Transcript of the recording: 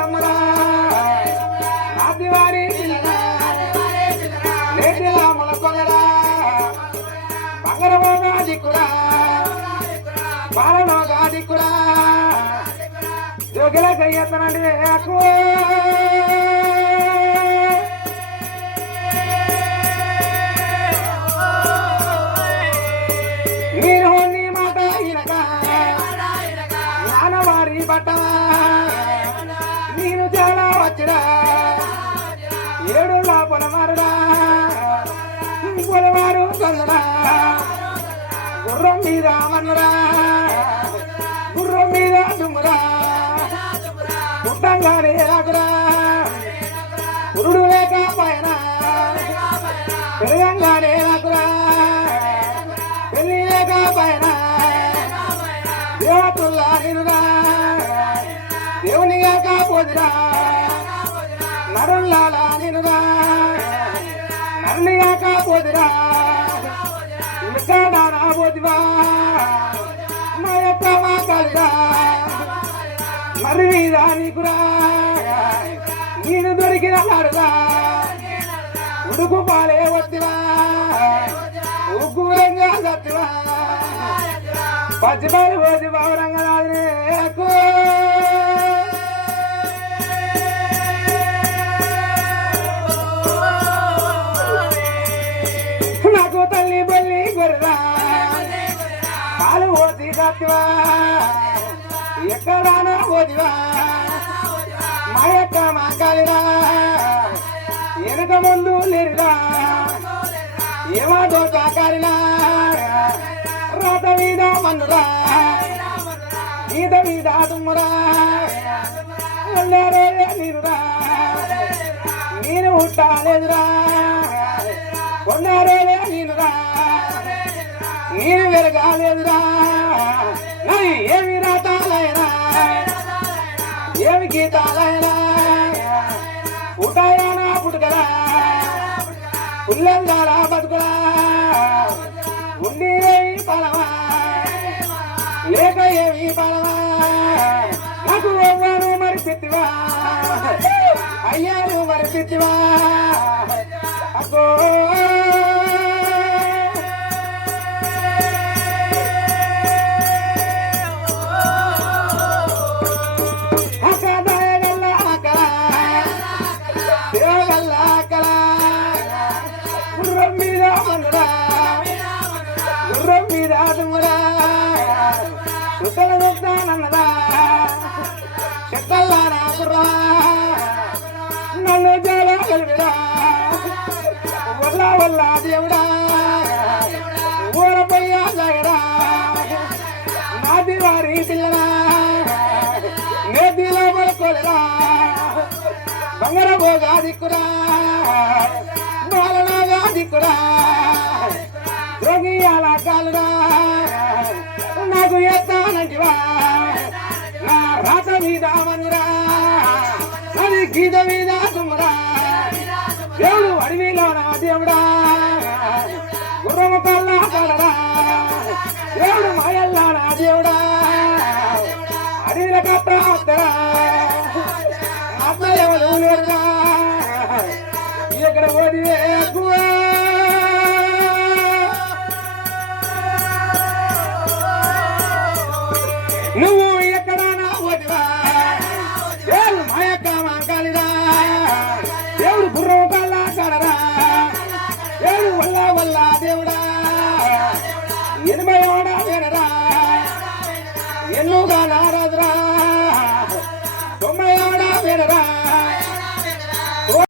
తమ్ముడా నాదివారి నేటిలా ములకొలడా బంగారమోగా దిక్కుడా బాలనోగా దిక్కుడా జోగిల కయ్యతనండి మీరు నీ మాట ఇనక నానవారి బట్ట నేను చాలా వచ్చిరా ఏడు లోపల మరడా పొలవారు కన్నడా గుర్రం మీద మన్నురా గుర్రం మీద దుమ్మురా పుట్టంగానే రాకురా పురుడు లేక పైన పెరగంగానే రాకురా పెళ్లి లేక పైన దేవతుల్లా నినురా దేవునిగా కాపోదురా నరుల్లాలా నినురా నరునిగా కాపోదురా ఇంకా నానా పోదువా మా యొక్క మా కాలిరా మరి మీద నీకురా నేను దొరికిన నాడురా ఉడుకు పాలే వద్దువా ఉగ్గురంగా సత్తువా పచ్చిపాలు పోతి బావరంగనాథనే నాకు తల్లి బల్లి గొర్రెరా పాలు పోతి సత్తువా ఎక్కడానా పోతివా మా యొక్క మా కాలిరా వెనక ముందు లేరురా ఏమాటో చాకారినా రాత మీద మన్నురా మీద మీద దుమ్మురా వెళ్ళారే నీరురా నేను ఉట్టాలేదురా కొన్నారే నీనురా నేను వెరగాలేదురా నది ఏమి రాతాలైనా ఏమి గీతాలైనా పుట్టాయనా పుట్టుకరా పుల్లంగారా బతుకురా ఉండి ఏమి పలవా లేక ఏమి పలవా నాకు ఎవ్వరు మరి పెట్టివా అయ్యారు మరి పెట్టివా అక్కో గుర్రం మీద దుమ్మురా సుతల దొద్దానన్నదా చెక్కల్లా నా గుర్రా నన్ను జల కలిపిరా వల్ల వల్ల దేవుడా ఊరపోయ్యా జగడా నాది వారి పిల్లరా నేతిలో పడుకోలేరా బంగార భోగా దిక్కురా బాలనాగా దిక్కురా రోగియాల కాలురా నాకు ఎత్తానంటివా నా రాత మీద మన్నురా అది గీత మీద తుమ్మురా దేవుడు అడవిలో నా దేవుడా గుర్రము కల్లా కలరా దేవుడు మాయల్లా నా దేవుడా అడవిల కట్ట వద్దరా ఆత్మ ఎవరు లేరురా ఇక్కడ పోదివే